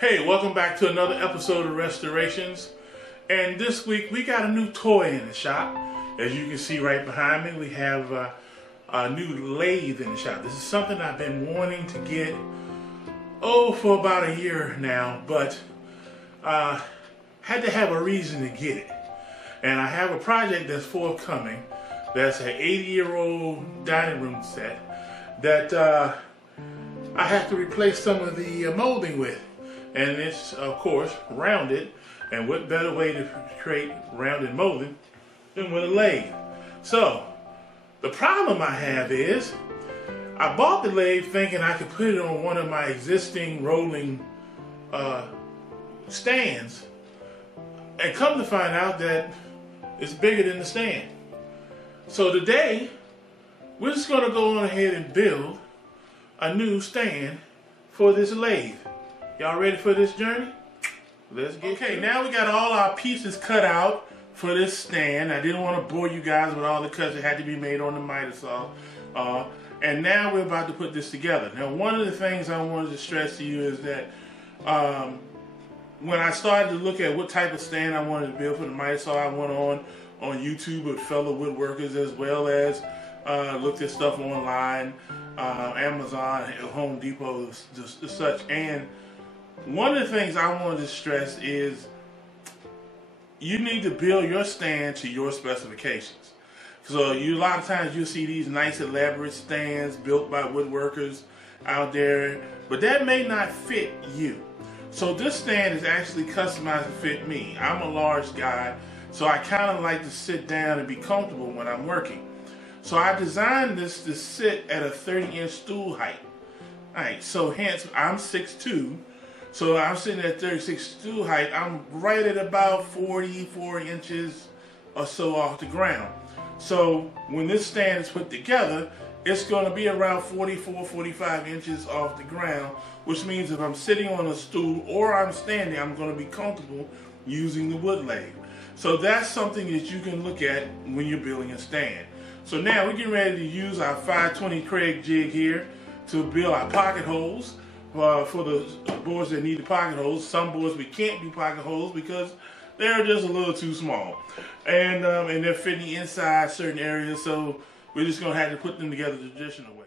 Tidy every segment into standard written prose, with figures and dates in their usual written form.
Hey, welcome back to another episode of Restorations. And this week we got a new toy in the shop. As you can see right behind me, we have a new lathe in the shop. This is something I've been wanting to get, for about a year now, but had to have a reason to get it. And I have a project that's forthcoming. That's an 80-year-old dining room set that I have to replace some of the molding with. And it's, of course, rounded. And what better way to create rounded molding than with a lathe? So, the problem I have is, I bought the lathe thinking I could put it on one of my existing rolling stands. And come to find out that it's bigger than the stand. So today, we're just going to go on ahead and build a new stand for this lathe. Y'all ready for this journey? Let's get Okay, now we got all our pieces cut out for this stand. I didn't want to bore you guys with all the cuts that had to be made on the miter saw. And now we're about to put this together. Now, one of the things I wanted to stress to you is that when I started to look at what type of stand I wanted to build for the miter saw, I went on YouTube with fellow woodworkers, as well as looked at stuff online, Amazon, Home Depot, just such. And one of the things I wanted to stress is you need to build your stand to your specifications. So a lot of times you'll see these nice elaborate stands built by woodworkers out there, but that may not fit you. So this stand is actually customized to fit me. I'm a large guy, so I kind of like to sit down and be comfortable when I'm working. So I designed this to sit at a 30-inch stool height. Alright, so hence I'm 6'2", so I'm sitting at 36 stool height. I'm right at about 44 inches or so off the ground. So when this stand is put together, it's going to be around 44, 45 inches off the ground, which means if I'm sitting on a stool or I'm standing, I'm going to be comfortable using the wood lathe. So that's something that you can look at when you're building a stand. So now we're getting ready to use our 520 Craig jig here to build our pocket holes for the boards that need the pocket holes. Some boards we can't do pocket holes because they're just a little too small. And they're fitting inside certain areas, so we're just going to have to put them together the traditional way.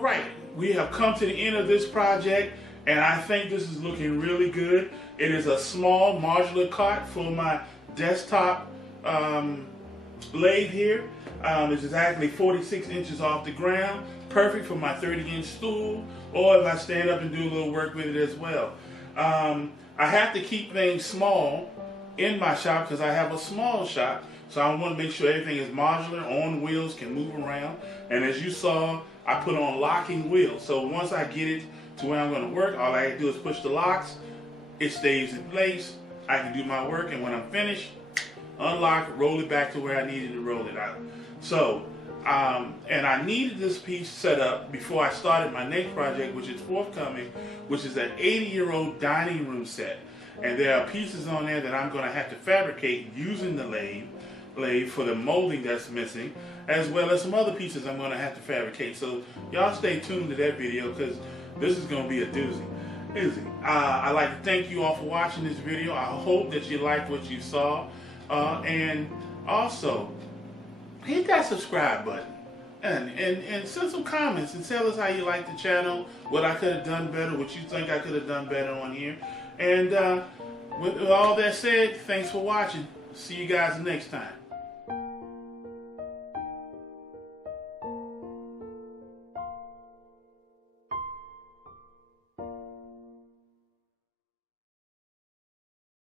All right, we have come to the end of this project, and I think this is looking really good. It is a small modular cart for my desktop lathe here. It's exactly 46 inches off the ground, perfect for my 30-inch stool, or if I stand up and do a little work with it as well. I have to keep things small in my shop because I have a small shop, so I want to make sure everything is modular, on wheels, can move around. And as you saw, I put on locking wheels, so once I get it to where I'm going to work, all I have to do is push the locks, it stays in place, I can do my work, and when I'm finished, unlock it, roll it back to where I needed to roll it out. So, and I needed this piece set up before I started my next project, which is forthcoming, which is an 80-year-old dining room set. And there are pieces on there that I'm going to have to fabricate using the lathe for the molding that's missing, as well as some other pieces I'm going to have to fabricate. So y'all stay tuned to that video because this is going to be a doozy. I'd like to thank you all for watching this video. I hope that you liked what you saw. And also, hit that subscribe button and send some comments and tell us how you like the channel, what I could have done better, what you think I could have done better on here. And with all that said, thanks for watching. See you guys next time.